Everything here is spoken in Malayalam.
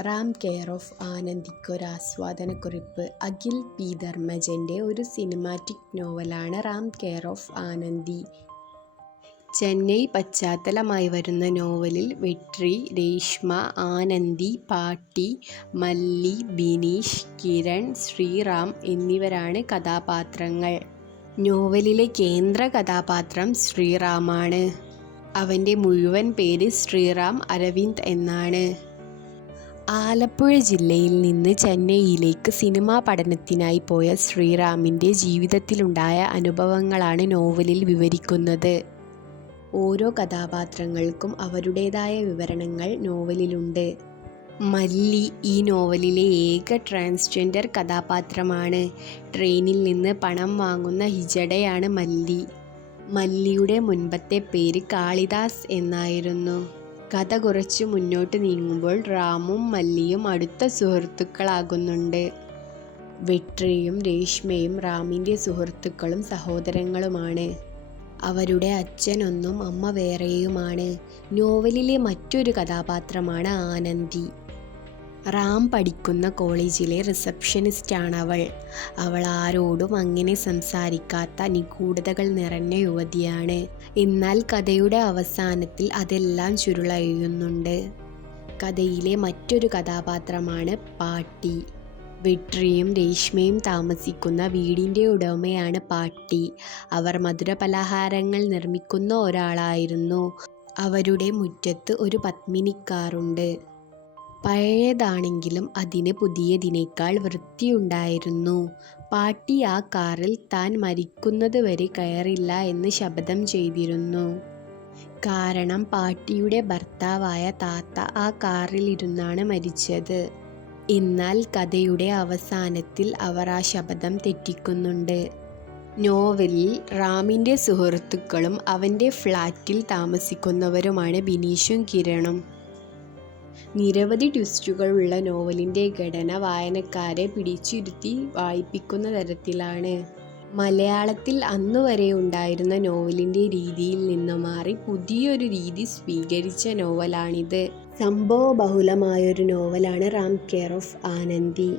റാം കെയർ ഓഫ് ആനന്ദിക്കൊരാസ്വാദനക്കുറിപ്പ് അഖിൽ പി ധർമ്മജന്റെ ഒരു സിനിമാറ്റിക് നോവലാണ് റാം കെയർ ഓഫ് ആനന്ദി. ചെന്നൈ പശ്ചാത്തലമായി വരുന്ന നോവലിൽ വെട്രി, രേഷ്മ, ആനന്ദി, പാട്ടി, മല്ലി, ബിനീഷ്, കിരൺ, ശ്രീറാം എന്നിവരാണ് കഥാപാത്രങ്ങൾ. നോവലിലെ കേന്ദ്ര കഥാപാത്രം ശ്രീറാമാണ്. അവന്റെ മുഴുവൻ പേര് ശ്രീറാം അരവിന്ദ് എന്നാണ്. ആലപ്പുഴ ജില്ലയിൽ നിന്ന് ചെന്നൈയിലേക്ക് സിനിമാ പഠനത്തിനായി പോയ ശ്രീറാമിന്റെ ജീവിതത്തിലുണ്ടായ അനുഭവങ്ങളാണ് നോവലിൽ വിവരിക്കുന്നത്. ഓരോ കഥാപാത്രങ്ങൾക്കും അവരുടേതായ വിവരണങ്ങൾ നോവലിലുണ്ട്. മല്ലി ഈ നോവലിലെ ഏക ട്രാൻസ്ജെൻഡർ കഥാപാത്രമാണ്. ട്രെയിനിൽ നിന്ന് പണം വാങ്ങുന്ന ഹിജഡയാണ് മല്ലി. മല്ലിയുടെ മുൻപത്തെ പേര് കാളിദാസ് എന്നായിരുന്നു. കഥ കുറച്ച് മുന്നോട്ട് നീങ്ങുമ്പോൾ റാമും മല്ലിയും അടുത്ത സുഹൃത്തുക്കളാകുന്നുണ്ട്. വെട്രിയും രേഷ്മയും റാമിന്റെ സുഹൃത്തുക്കളും സഹോദരങ്ങളുമാണ്. അവരുടെ അച്ഛനൊന്നും അമ്മ വേറെയുമാണ്. നോവലിലെ മറ്റൊരു കഥാപാത്രമാണ് ആനന്ദി. റാം പഠിക്കുന്ന കോളേജിലെ റിസപ്ഷനിസ്റ്റാണ് അവൾ അവൾ ആരോടും അങ്ങനെ സംസാരിക്കാത്ത നിഗൂഢതകൾ നിറഞ്ഞ യുവതിയാണ്. എന്നാൽ കഥയുടെ അവസാനത്തിൽ അതെല്ലാം ചുരുളഴിയുന്നുണ്ട്. കഥയിലെ മറ്റൊരു കഥാപാത്രമാണ് പാട്ടി. വെട്രിയും രേഷ്മയും താമസിക്കുന്ന വീടിന്റെ ഉടമയാണ് പാട്ടി. അവർ മധുര പലഹാരങ്ങൾ നിർമ്മിക്കുന്ന ഒരാളായിരുന്നു. അവരുടെ മുറ്റത്ത് ഒരു പത്മിനിക്കാറുണ്ട്. പഴയതാണെങ്കിലും അതിന് പുതിയതിനേക്കാൾ വൃത്തിയുണ്ടായിരുന്നു. പാട്ടി ആ കാറിൽ താൻ മരിക്കുന്നത് വരെ കയറില്ല എന്ന് ശപഥം ചെയ്തിരുന്നു. കാരണം പാട്ടിയുടെ ഭർത്താവായ താത്ത ആ കാറിലിരുന്നാണ് മരിച്ചത്. എന്നാൽ കഥയുടെ അവസാനത്തിൽ അവർ ആ ശപഥം തെറ്റിക്കുന്നുണ്ട്. നോവലിൽ റാമിന്റെ സുഹൃത്തുക്കളും അവന്റെ ഫ്ലാറ്റിൽ താമസിക്കുന്നവരുമാണ് ബിനീഷും കിരണും. നിരവധി ട്വിസ്റ്റുകൾ ഉള്ള നോവലിന്റെ ഘടന വായനക്കാരെ പിടിച്ചിരുത്തി വായിപ്പിക്കുന്ന തരത്തിലാണ്. മലയാളത്തിൽ അന്നു വരെ ഉണ്ടായിരുന്ന നോവലിന്റെ രീതിയിൽ നിന്ന് മാറി പുതിയൊരു രീതി സ്വീകരിച്ച നോവലാണിത്. സംഭവ ബഹുലമായൊരു നോവലാണ് റാം കെയർ ഓഫ് ആനന്ദി.